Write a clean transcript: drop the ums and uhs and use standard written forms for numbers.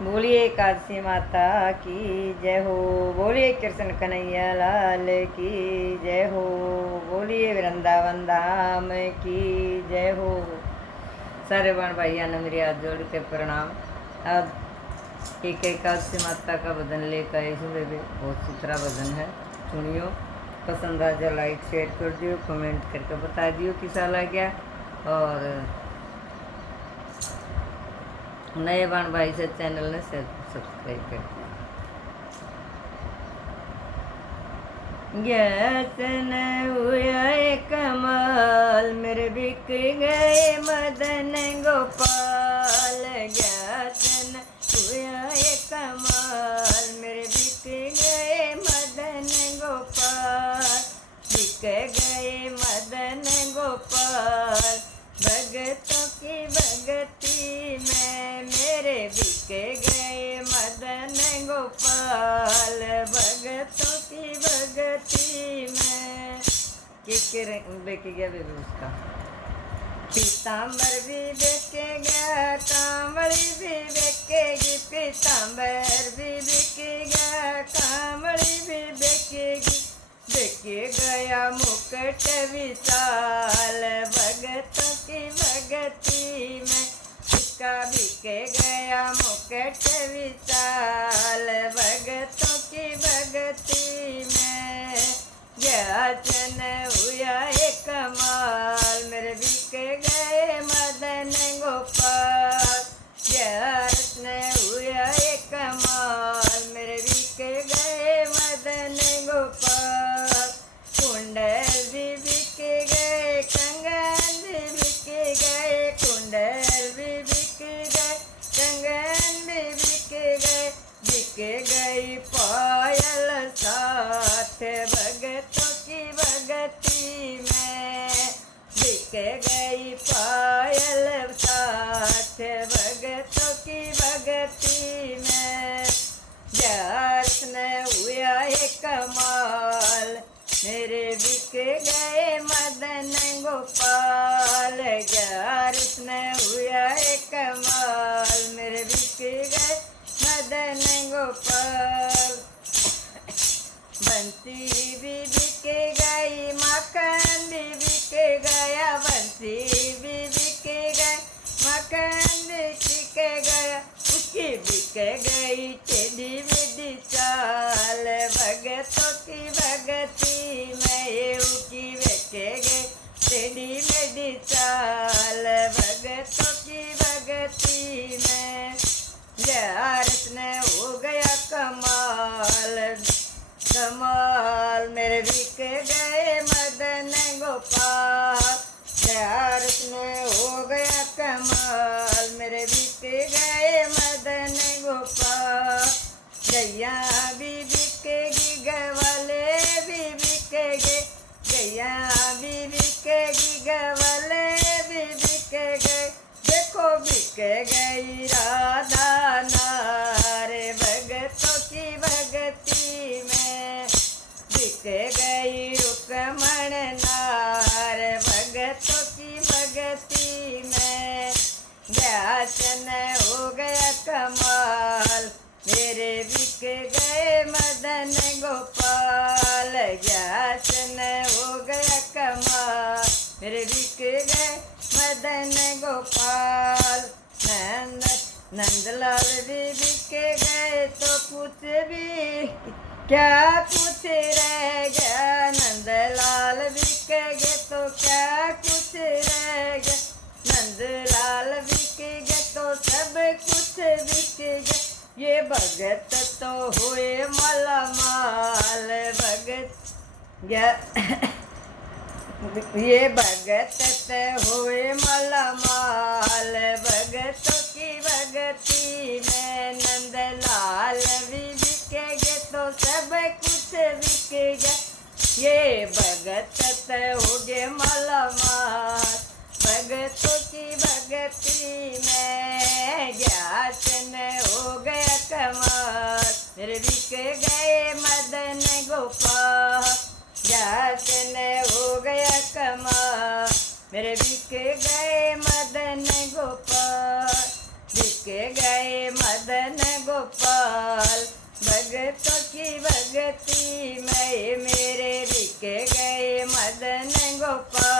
बोलिए काशी माता की जय हो। बोलिए कृष्ण कन्हैया लाल की जय हो। बोलिए वृंदावन धाम की जय हो। सारे बहन भाइयों ने मेरे हाथ जोड़ के प्रणाम। अब एक काशी माता का भजन लेकर आई हूँ बेबी। बहुत सुथरा भजन है, सुनियो। पसंद आ जाए लाइक शेयर कर दियो, कमेंट करके बता दियो किसा लग गया। और नए बहन भाई से चैनल ने सब्सक्राइब कर दिया। ज्ञातन हुआ कमाल मेरे बिक गए मदन गोपाल। ज्ञातन हुआ कमाल मेरे बिक गए मदन गोपाल। बिक गए मदन गोपाल भगतों की भगती में मेरे बिक गए मदन गोपाल। भगतों की भगती में किस बिक गया बेबी उसका। पीताम्बर भी बिकेगा, कांवड़ी भी बिकेगी। पीताम्बर भी बिकेगा, कांवड़ी भी बिकेगी। बिक गया मुकुट विशाल भगतों की भगती में। इसका बिक गया मुकुट विशाल भगतों की भगती में। ज्ञातन हुआ कमाल मेरे बिक गए मदन गोपाल। ज्ञातन हुआ कमाल मेरे बिक गए मदन गोपाल। कुंडल भी बिक गए, कंगन भी बिक गए। कुंडल भी बिक गए, कंगन भी बिक गए। बिक गई पायल साथ भगतों की भगती में। बिक गई पायल साथ भगतों की भगती में। ज्ञातन हुआ कमाल मेरे बिक गए मदन गोपाल। ज्ञातन हुआ कमाल मेरे बिक गए मदन गोपाल। बंसी भी बिक गई, माखन भी बिक गया। बंसी भी बिक गई, माखन भी बिक गया। उसकी बिक गई टेढ़ी मेढ़ी चाल भगतों की भगती में। उसकी बिक गई टेढ़ी मेढ़ी चाल भगतों की भगती में। ज्ञातन हो गया कमाल कमाल मेरे बिक गए मदन गोपाल। ज्ञातन हो गया कमाल मेरे बिक गए मदन गोपाल। गैया भी बिकेगी, गवाले भी बिकेगे। गैया भी बिकेगी, गवाले भी बिकेगे। देखो बिक गई राधा नारे भगतों की भगती में। बिक गई रुक्मण नार भगतों की भगती में। ज्ञातन हो गया कमाल मेरे बिक गए मदन गोपाल। ज्ञातन हो गया कमाल मेरे बिक गए मदन गोपाल। नंदलाल भी बिक गए तो कुछ भी क्या कुछ रह गया। नंदलाल बिक गए तो क्या कुछ रह गया। नंदलाल बिक गए तो सब कुछ बिक गया। ये भगत तो हुए मालामाल भगत ये भगत हुए मालामाल भगतों की भगती में। नंदलाल भी बिकेगे तो सब कुछ बिकेगा। ये भगत हो गए मालामाल भगतों की भगती में। ज्ञातन हो गया कमाल मेरे बिक गए मदन गोपाल। ज्ञातन हो गया कमाल मेरे बिक गए मदन गोपाल। बिक गए मदन गोपाल। भगतों की भक्ति में मेरे बिक गए मदन गोपाल।